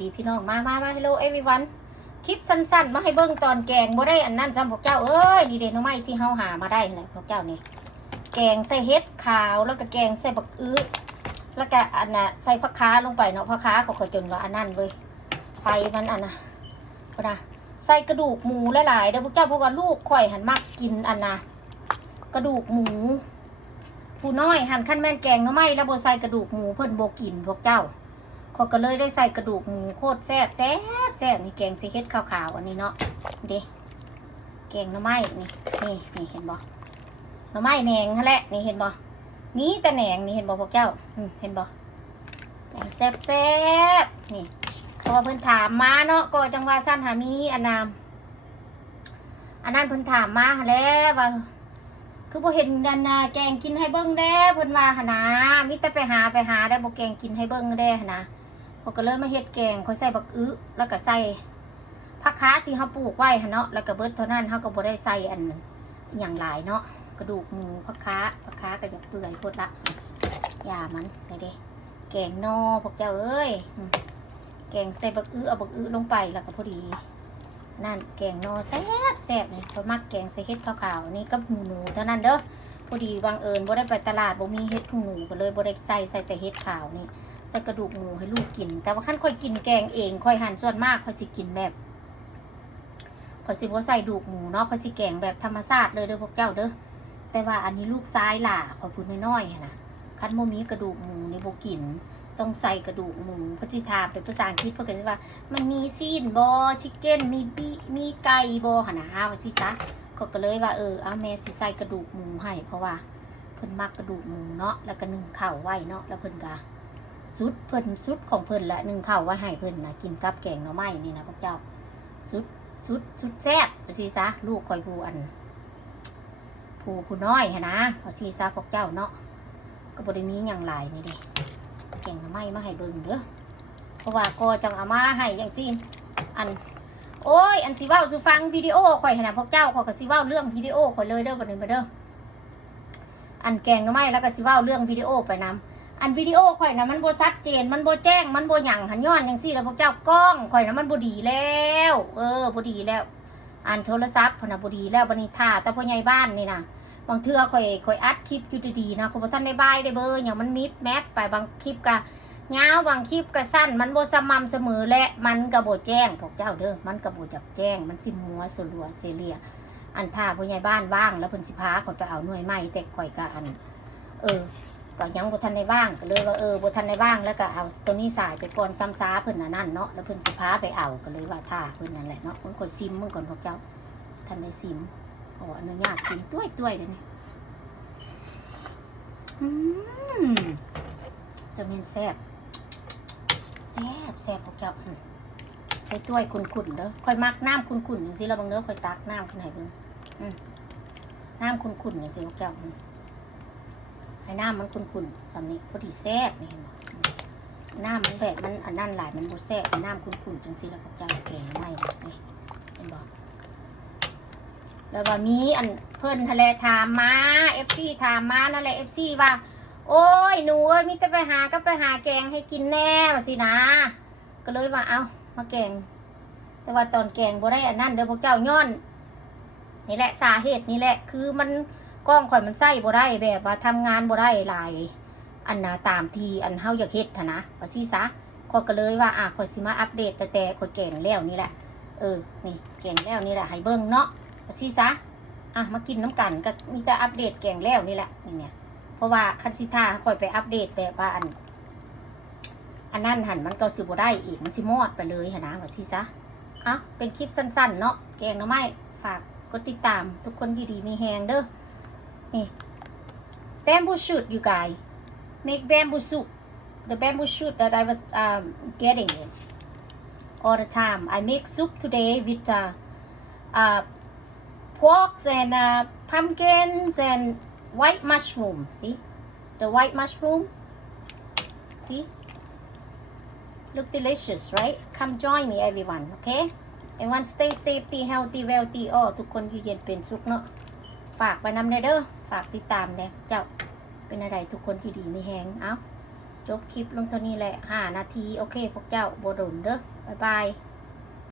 ดีพี่น้องมามามา hello everyone คลิปสั้นๆ มาให้เบิ่งตอนแกงบ่ได้อันนั้นจำพวกเจ้าเอ้ยนี่เด่นน้องไม้ที่เฮาหามาได้นะพวกเจ้านี่แกงใส่เห็ดขาวแล้วก็แกงใส่บักอื้อแล้วก็อันน่ะใส่ผักค้าลงไปเนาะผักค้าเขาก็จนว่าอันนั้นเว้ยไฟมันอันน่ะนะใส่กระดูกหมูหลายๆเด้อพวกเจ้าเพราะว่าลูกข่อยหันมักกินอันน่ะกระดูกหมูผู้น้อยหันขั้นแม่นแกงน้อไม้แล้วบ่ใส่กระดูกหมูเพิ่นบ่กินพวกเจ้า เขาก็เลยได้ใส่กระดูกหมูโคตรแซ่บแซ่บแซ่บนี่แกงซีเฮ็ดขาวๆอันนี้เนาะเด้แกงหน้ำไม้นี่นี่นี่เห็นบ่หน้ำไม้แหนงนั่นแหละนี่เห็นบ่มีแต่แหนงนี่เห็นบ่พวกเจ้าอืมเห็นบ่แหนงแซ่บแซ่บนี่พราะว่าเพิ่นถามมาเนาะก็จังว่าสั้นหามีอันนามอันนั้นเพิ่นถามมาแล้วว่าคือบ่เห็นดันนาแกงกินให้เบิ่งแด้เพิ่นว่าหนนะมิแต่ไปหาไปหาได้บ่แกงกินให้เบิ่งแด้หั้นนะ เขาก็เลยมาเฮ็ดแกงเขาใส่บักอึแล้วก็ใส่ผักค้าที่เฮาปลูกไว้หั่นเนาะแล้วก็เบิดเท่านั้นเฮาก็บ่ได้ใส่อันอย่างหลายเนาะกระดูกหมูผักค้าผักค้าก็จะเปื่อยพดละอย่ามันนี่เด้แกงนอพวกเจ้าเอ้ยแกงใส่บักอึเอาบักอึลงไปแล้วก็พอดี นั่นแกงนอแซ่บแซ่บนี่เขามักแกงใส่เห็ดขาวๆนี่กับหมูหนูเท่านั้นเด้อพอดีบังเอิญบ่ได้ไปตลาดบ่มีเห็ดหูหนูก็เลยบ่ได้ใส่ใส่แต่เห็ดขาวนี่ ใส่กระดูกหมูให้ลูกกิน แต่ว่าขั้นค่อยกินแกงเองค่อยหั่นส่วนมากค่อยสิกินแบบค่อยสิบ่ใส่ดูกหมูเนาะค่อยสิแกงแบบธรรมชาติเลยเด้อพวกเจ้าเด้อแต่ว่าอันนี้ลูกซ้ายหล่าค่อยพูดน้อยๆนะคันบ่มีกระดูกหมูในี่บ่กิน ต้องใส่กระดูกหมูเพอจิถามเป็นภาษาอังกฤษเพื่อกันว่า มันมีซีนบอชิคเก้นมีบีมีไก่บอหนนะว่าสิซะเขาก็เลยว่าเออเอาแม่สิใส่กระดูกหมูให้เพราะว่าเพิ่นมักกระดูกหมูเนาะแล้วก็นึ่งข้าวไว้เนาะแล้วเพิ่นก็ สุดเพิ่นสุดของเพิ่นละหนึ่งข้าวไว้ให้เพิ่นนะกินกับแกงหน่อไม้นี่นะพวกเจ้าสุดสุดสุดแซ่บว่าสิซะลูกคอยผู้อันผู้ผู้น้อยหนนะว่าสิซะพวกเจ้าเนาะก็บ่ได้มีหยังหลายนี่เดิแกงหน่อไม้มาให้เบิ่งเด้อเพราะว่าก็จังเอามาให้อย่างจีนอันโอ้ยอันสิว้าสิฟังวิดีโอข่อยนะพวกเจ้าข่อยก็สิว้าเรื่องวิดีโอข่อยเลยเด้อบัดนี้มาเด้ออันแกงหน่อไม้แล้วก็สิว้าเรื่องวิดีโอไปนํ อันวิดีโอข่อยนะมันโบ่ชัดเจน มันโบแจ้ง มันโบหยั่งหันย้อนจังซี่แล้วพวกเจ้ากล้องข่อยนะมันโบดีแล้ว เออโบดีแล้ว อันโทรศัพท์พนน่ะบ่ดีแล้วบันี้ท่าแต่พ่อใหญ่บ้านนี่นะบางเทื่อข่อยข่อยอัดคลิปอยู่ดีๆนะข่อยบ่ทันได้บายได้เบอร์หยังมันมิดแมปไปบางคลิปก็ยาวบางคลิปก็สั้น มันโบสม่ำเสมอและมันก็บ่แจ้งพวกเจ้าเด้อมันก็บ่จับแจ้ง มันสิมัวสลัวเซเลีย อันท่าผู้ใหญ่บ้านว่าง แล้วเพิ่นสิพาข่อยไปเอาหน่วยไม้แต่ข่อยก็อัน เออ ก็ยังบ่ทันได้ว่างก็เลยว่าเออบ่ทันได้ว่างแล้วก็เอาตัวนี้สายไปก่อนซ้ำซ้าเพิ่นน่ะนั่นเนาะแล้วเพิ่นสิพาไปเอาก็เลยว่าท่าเพิ่นนั่นแหละเนาะเพิ่นกดซิมมึงก่อนพวกเจ้าทันได้ซิมขออนุญาตซิมต้วยๆเลยนี่อืมจะเป็นแซ่บแซ่บแซ่บพวกเจ้าใช้ถ้วยขุ่นๆเด้อค่อยมักน้ำขุ่นๆอย่างสิเราบางเด้อค่อยตักน้ำขึ้นให้เบิ่งอืมน้ำขุ่นๆอย่างสิพวกเจ้า ให้น้ำมันขุ่นๆสำนี้พอดีแซ่บนี่เห็นบ่อืมน้ำมันแบบมันอันนั้นหลายมันบ่แซ่บน้ำขุ่นๆจังสิเราพวกเจ้าแกงไม่นี้เห็นบ่แล้วว่ามีอันเพิ่นทะเลถามมาเอฟซีถามมานั่นแหละเอฟซีว่า โอ้ยหนูเอ้ยมิจะไปหาก็ไปหาแกงให้กินแน่ว่าสินะ ก็เลยว่าเอามาแกง แต่ว่าตอนแกงบ่ได้อันนั้นเด้อพวกเจ้าย้อนนี่แหละสาเหตุนี่แหละคือมัน กล้องข่อยมันใส่บ่ได้แบบว่าทำงานบ่ได้หลายอันนะตามที่อันเฮาอยากเฮ็ดหั้นนะว่าสิซะข่อยก็เลยว่าอะข่อยสิมาอัปเดตแต่แต่ข่อยแก่งแล้วนี่แหละ เออ นี่แก่งแล้วนี่แหละให้เบิ่งเนาะว่าสิซะอะมากินน้ำกันก็มีแต่อัปเดตแก่งแล้วนี่แหละนี่เนี่ยเพราะว่าคันสิทาคอยไปอัปเดตแบบว่าอัน อันนั้นหันมันก็สิบ่ได้อีกมันสิมอดไปเลยหนะว่าสิซะอะเป็นคลิปสั้นๆ เนาะแกงหน่อไม้ฝากกดติดตามทุกคนดีๆมีแหงเด้อ นี่ bamboo shoot you guys make bamboo soup the bamboo shoot that I was um, getting it all the time I make soup today with uh, uh, pork and uh, pumpkins and white mushroom see the white mushroom see look delicious right come join me everyone okay everyone stay safety healthy wealthy อ้อทุกคนอยู่เย็นเป็นสุขเนาะฝากไปนำเด้อ ฝากติดตามเด้อเจ้าเป็นอะไรทุกคนที่ดีไม่แหงเอ้าจบคลิปลงเท่านี้แหละห้านาที โอเค พวกเจ้าบโดนเด้อบ๊ายบาย